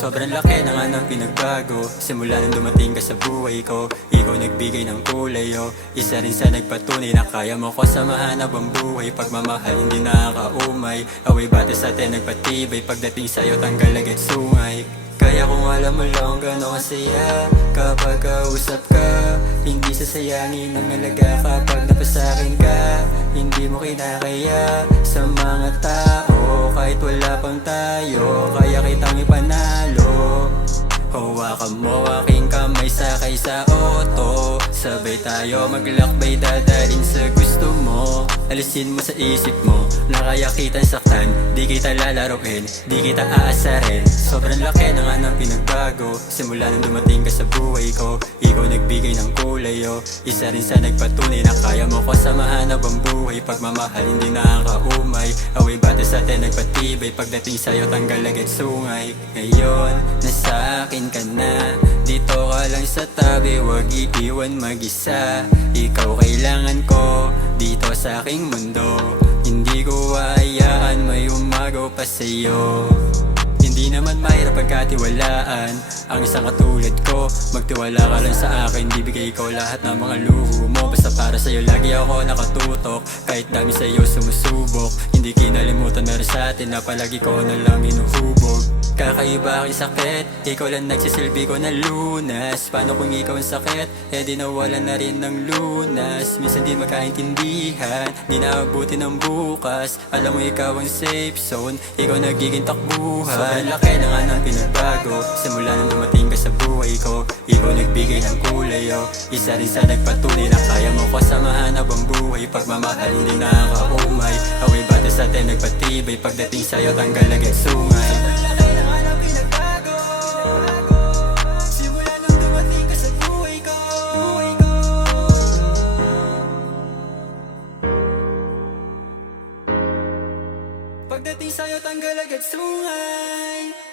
Sobrang laki na nga ng pinagbago simula nang dumating ka sa buhay ko. Ikaw nagbigay ng kulay, oh. Isa rin sa nagpatunay na kaya mo ko samahan habang buhay. Pagmamahal hindi nakakaumay, away bate sa atin nagpatibay. Pagdating sa'yo tanggal agad sungay. Kaya kung alam mo lang gano'n kasaya kapag kausap ka, hindi sasayangin ang alaga kapag napasakin ka. Hindi mo kinakaya sa mga tao kahit wala pang tayo, kaya kitang ipanalo. Hawakan mo aking kamay, sakay sa auto, sabay tayo maglakbay, dadalhin sa gusto mo. Alisin mo sa isip mo na kaya kitang saktan, di kita lalaruin, di kita aasarin. Sobrang laki na nga ng pinagbago simula nang dumating ka sa buhay ko. Ikaw nagbigay ng kulay, oh. Isa rin sa nagpatunay na kaya mo ko samahan habang buhay. Pagmamahal hindi nakakaumay, away bate sa atin nagpatibay. Pagdating sa'yo tanggal agad sungay. Ngayon nasa akin ka na, dito ka lang sa tabi, wag iiwan mag-isa. Ikaw kailangan ko dito sa aking mundo, hindi ko hayaan may umagaw pa sa'yo. Hindi naman mahirap pagkatiwalaan ang isang katulad ko. Magtiwala ka lang sa akin, bibigay ko lahat ng mga luho mo. Basta para sa'yo lagi ako nakatutok, kahit dami sa'yo sumusubok. Hindi kinalimutan na rin sa atin na palagi ko na lang inuhubog. Kakaiba aking sakit, ikaw lang nagsisilbi ko na lunas. Paano kung ikaw ang sakit, di nawalan na rin ng lunas. Minsan di magkaintindihan, di naabuti ng bukas. Alam mo ikaw ang safe zone, ikaw nagiging takbuhan. Sobrang laki na nga ng pinagbago simula nang dumating ka sa buhay ko. Ikaw nagbigay ng kulay, oh. Isa rin sa nagpatunay na kaya mo ko samahan habang buhay. Pagmamahal hindi nakakaumay, away bate sa atin nagpatibay. Pagdating sa'yo tanggal agad sungay. Pagdating sa'yo tanggal agad sungay.